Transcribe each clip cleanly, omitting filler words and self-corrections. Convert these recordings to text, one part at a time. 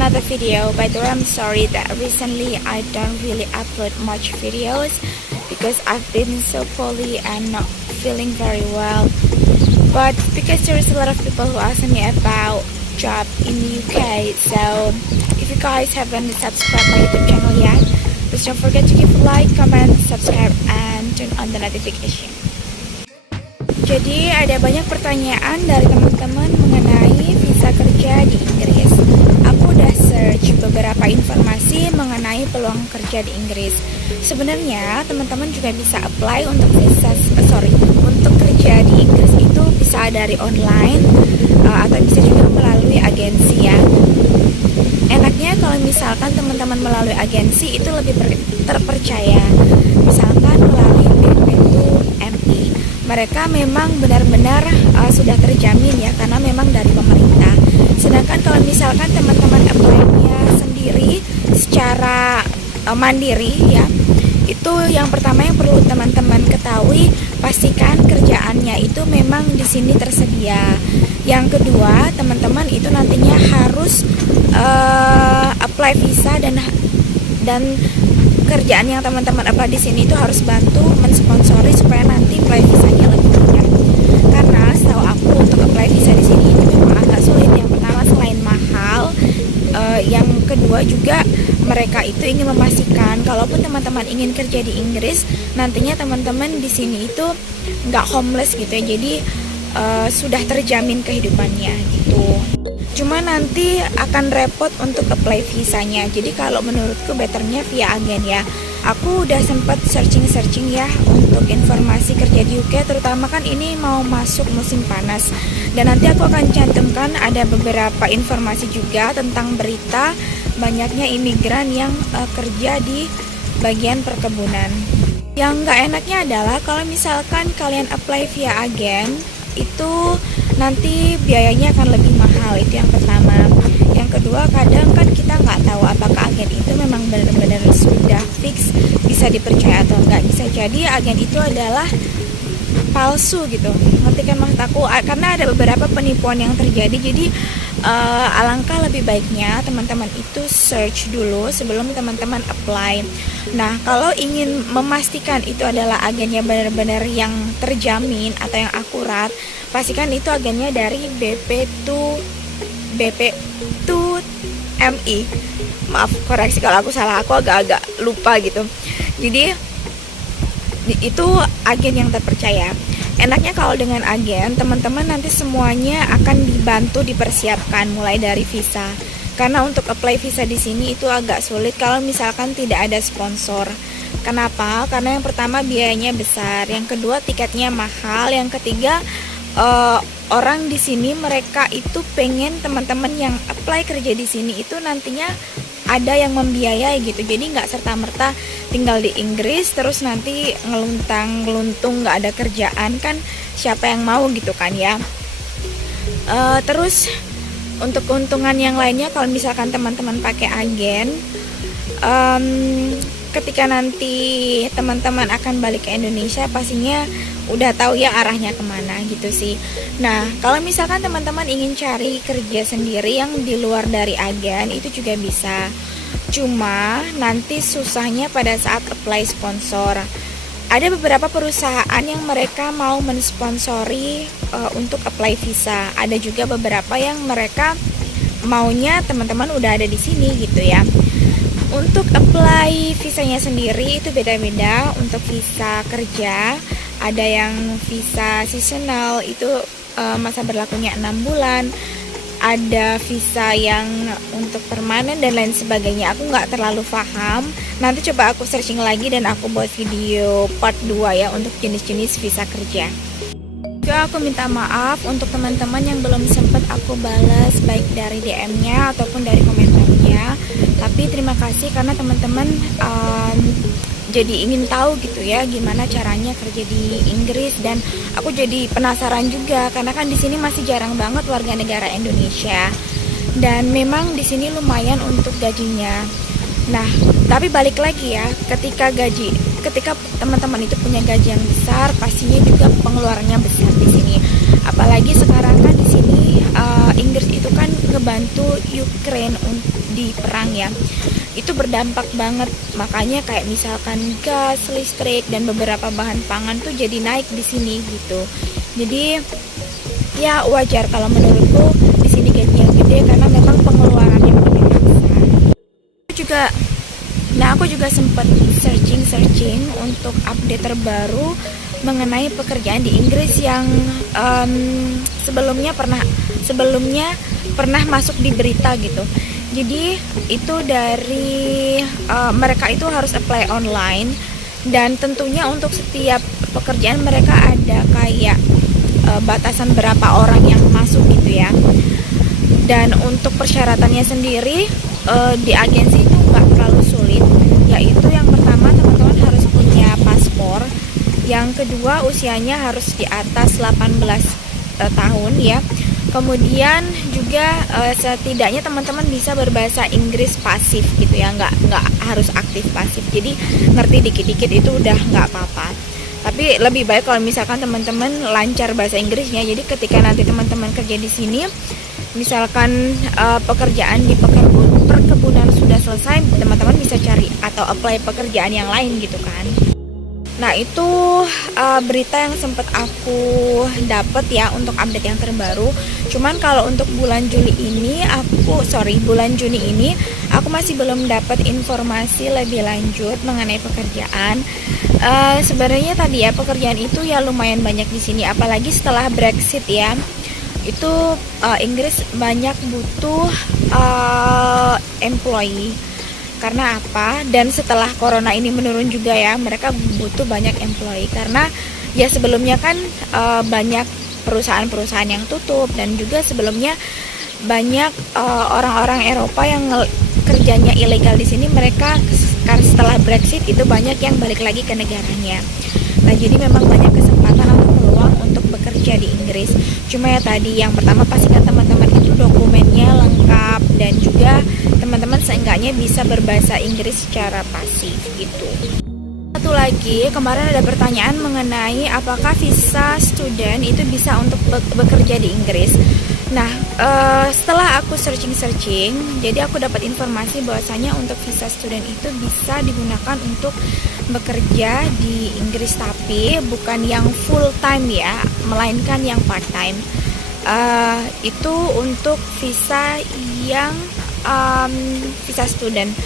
another video. By the way, I'm sorry that recently I don't really upload much videos because I've been so poorly and not feeling very well. But because there is a lot of people who ask me about job in the UK, so if you guys haven't subscribed my YouTube channel yet, please don't forget to give a like, comment, subscribe, and turn on the notification. Jadi ada banyak pertanyaan dari teman-teman mengenai visa kerja di Inggris. Aku udah search beberapa informasi mengenai peluang kerja di Inggris. Sebenarnya teman-teman juga bisa apply untuk untuk kerja di Inggris itu bisa dari online atau bisa juga melalui agensi ya. Enaknya kalau misalkan teman-teman melalui agensi itu lebih terpercaya. Misalkan melalui BP2ME. Mereka memang benar-benar sudah terjamin ya karena memang dari pemerintah. Sedangkan kalau misalkan teman-teman apply-nya sendiri secara mandiri ya, itu yang pertama yang perlu teman-teman ketahui, pastikan kerjaannya itu memang di sini tersedia. Yang kedua, teman-teman itu nantinya harus apply visa dan kerjaan yang teman-teman apply di sini itu harus bantu mensponsori supaya nanti apply visanya lebih mudah. Karena setahu aku untuk apply visa di sini itu memang agak sulit. Yang pertama selain mahal, yang kedua juga mereka itu ingin memastikan kalaupun teman-teman ingin kerja di Inggris, nantinya teman-teman di sini itu nggak homeless gitu ya. Jadi sudah terjamin kehidupannya gitu. Cuma nanti akan repot untuk apply visanya. Jadi kalau menurutku betternya via agen ya. Aku udah sempat searching ya untuk informasi kerja di UK, terutama kan ini mau masuk musim panas. Dan nanti aku akan cantumkan ada beberapa informasi juga tentang berita banyaknya imigran yang kerja di bagian perkebunan. Yang nggak enaknya adalah kalau misalkan kalian apply via agen, itu nanti biayanya akan lebih mahal, itu yang pertama. Yang kedua, kadang kan kita nggak tahu apakah agen itu memang benar-benar sudah fix bisa dipercaya atau nggak. Bisa jadi agen itu adalah palsu gitu, ngerti kan maksud aku? Karena ada beberapa penipuan yang terjadi. Jadi alangkah lebih baiknya teman-teman itu search dulu sebelum teman-teman apply. Nah, kalau ingin memastikan itu adalah agennya benar-benar yang terjamin atau yang akurat, pastikan itu agennya dari BP2ME. Maaf, koreksi kalau aku salah, aku agak-agak lupa gitu. Jadi itu agen yang terpercaya. Enaknya kalau dengan agen, teman-teman nanti semuanya akan dibantu dipersiapkan mulai dari visa. Karena untuk apply visa di sini itu agak sulit kalau misalkan tidak ada sponsor. Kenapa? Karena yang pertama biayanya besar, yang kedua tiketnya mahal, yang ketiga orang di sini mereka itu pengen teman-teman yang apply kerja di sini itu nantinya ada yang membiayai gitu. Jadi nggak serta-merta tinggal di Inggris terus nanti ngeluntung nggak ada kerjaan, kan siapa yang mau gitu kan ya. Terus untuk keuntungan yang lainnya kalau misalkan teman-teman pakai agen, ketika nanti teman-teman akan balik ke Indonesia pastinya udah tahu ya arahnya kemana gitu sih. Nah, kalau misalkan teman-teman ingin cari kerja sendiri yang di luar dari agen, itu juga bisa. Cuma nanti susahnya pada saat apply sponsor. Ada beberapa perusahaan yang mereka mau mensponsori untuk apply visa. Ada juga beberapa yang mereka maunya teman-teman udah ada di sini gitu ya. Untuk apply visanya sendiri itu beda-beda. Untuk visa kerja ada yang visa seasonal, itu masa berlakunya 6 bulan. Ada visa yang untuk permanen dan lain sebagainya. Aku nggak terlalu paham. Nanti coba aku searching lagi dan aku buat video part 2 ya untuk jenis-jenis visa kerja. Juga aku minta maaf untuk teman-teman yang belum sempat aku balas baik dari DM-nya ataupun dari komentarnya. Tapi terima kasih karena teman-teman jadi ingin tahu gitu ya gimana caranya kerja di Inggris, dan aku jadi penasaran juga karena kan di sini masih jarang banget warga negara Indonesia dan memang di sini lumayan untuk gajinya. Nah, tapi balik lagi ya, ketika teman-teman itu punya gaji yang besar, pastinya juga pengeluarannya besar di sini. Apalagi sekarang kan di sini Inggris itu kan ngebantu Ukraine di perang ya. Itu berdampak banget, makanya kayak misalkan gas, listrik dan beberapa bahan pangan tuh jadi naik di sini gitu. Jadi ya wajar kalau menurutku di sini gajinya gede karena memang pengeluarannya lebih besar. Juga aku juga sempat searching untuk update terbaru mengenai pekerjaan di Inggris yang sebelumnya pernah masuk di berita gitu. Jadi itu dari mereka itu harus apply online, dan tentunya untuk setiap pekerjaan mereka ada kayak batasan berapa orang yang masuk gitu ya. Dan untuk persyaratannya sendiri di agensi itu nggak terlalu sulit, yaitu yang pertama teman-teman harus punya paspor, yang kedua usianya harus di atas 18 tahun ya. Kemudian juga setidaknya teman-teman bisa berbahasa Inggris pasif gitu ya, nggak harus aktif pasif. Jadi ngerti dikit-dikit itu udah nggak apa-apa. Tapi lebih baik kalau misalkan teman-teman lancar bahasa Inggrisnya. Jadi ketika nanti teman-teman kerja di sini, misalkan pekerjaan di perkebunan sudah selesai, teman-teman bisa cari atau apply pekerjaan yang lain gitu kan. Nah itu berita yang sempat aku dapat ya untuk update yang terbaru. Cuman kalau untuk bulan Juni ini aku masih belum dapat informasi lebih lanjut mengenai pekerjaan. Sebenarnya tadi ya pekerjaan itu ya lumayan banyak di sini, apalagi setelah Brexit ya. Itu Inggris banyak butuh employee. Karena apa? Dan setelah corona ini menurun juga ya, mereka butuh banyak employee. Karena ya sebelumnya kan banyak perusahaan-perusahaan yang tutup, dan juga sebelumnya banyak orang-orang Eropa yang kerjanya ilegal di sini, mereka karena setelah Brexit itu banyak yang balik lagi ke negaranya. Nah jadi memang banyak kesempatan atau peluang untuk bekerja di Inggris. Cuma ya tadi yang pertama pastikan teman-teman itu dokumennya lengkap, dan juga teman-teman seenggaknya bisa berbahasa Inggris secara pasif gitu. Satu lagi, kemarin ada pertanyaan mengenai apakah visa student itu bisa untuk bekerja di Inggris. Nah, setelah aku searching, jadi aku dapat informasi bahwasanya untuk visa student itu bisa digunakan untuk bekerja di Inggris, tapi bukan yang full time ya, melainkan yang part time. Itu untuk visa yang visa student.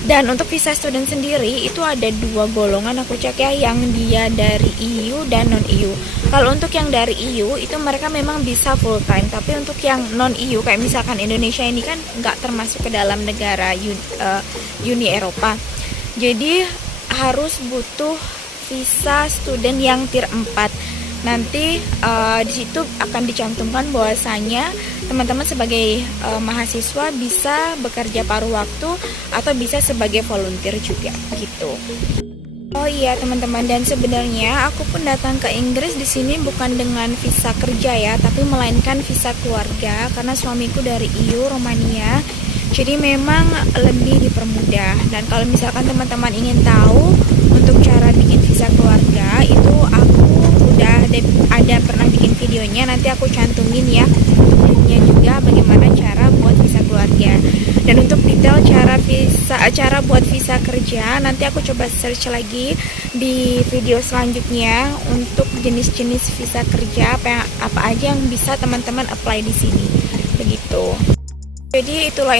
Dan untuk visa student sendiri itu ada dua golongan, aku cek ya, yang dia dari EU dan non EU. Kalau untuk yang dari EU itu mereka memang bisa full time, tapi untuk yang non EU kayak misalkan Indonesia ini kan nggak termasuk ke dalam negara Uni Eropa, jadi harus butuh visa student yang tier 4. Nanti di situ akan dicantumkan bahwasanya teman-teman sebagai mahasiswa bisa bekerja paruh waktu atau bisa sebagai volunteer juga gitu. Oh iya teman-teman, dan sebenarnya aku pun datang ke Inggris di sini bukan dengan visa kerja ya, tapi melainkan visa keluarga karena suamiku dari EU Romania. Jadi memang lebih dipermudah. Dan kalau misalkan teman-teman ingin tahu untuk cara bikin visa keluarga, itu aku udah ada pernah bikin videonya, nanti aku cantumin ya untuk linknya juga bagaimana cara buat visa keluarga. Dan untuk detail cara buat visa kerja, nanti aku coba search lagi di video selanjutnya untuk jenis-jenis visa kerja apa aja yang bisa teman-teman apply di sini begitu. Jadi itulah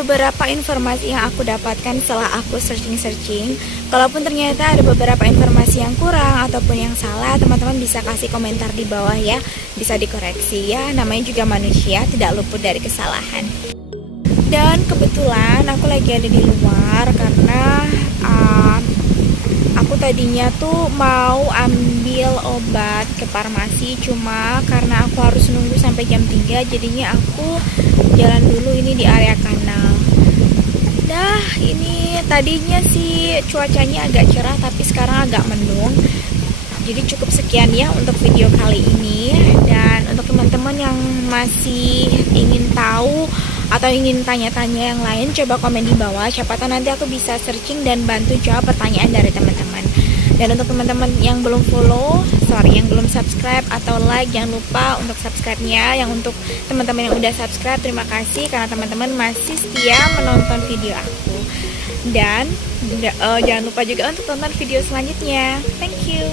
beberapa informasi yang aku dapatkan setelah aku searching. Kalaupun ternyata ada beberapa informasi yang kurang ataupun yang salah, teman-teman bisa kasih komentar di bawah ya, bisa dikoreksi ya, namanya juga manusia, tidak luput dari kesalahan. Dan kebetulan aku lagi ada di luar karena aku tadinya tuh mau ambil obat ke farmasi, cuma karena aku harus nunggu sampai jam 3, jadinya aku jalan dulu ini di area kanal. Nah ini tadinya sih cuacanya agak cerah, tapi sekarang agak mendung. Jadi cukup sekian ya untuk video kali ini. Dan untuk teman-teman yang masih ingin tahu atau ingin tanya-tanya yang lain, coba komen di bawah, siapa tahu nanti aku bisa searching dan bantu jawab pertanyaan dari teman-teman. Dan untuk teman-teman yang belum yang belum subscribe atau like, jangan lupa untuk subscribe-nya. Yang untuk teman-teman yang udah subscribe, terima kasih karena teman-teman masih setia menonton video aku. Dan jangan lupa juga untuk tonton video selanjutnya. Thank you.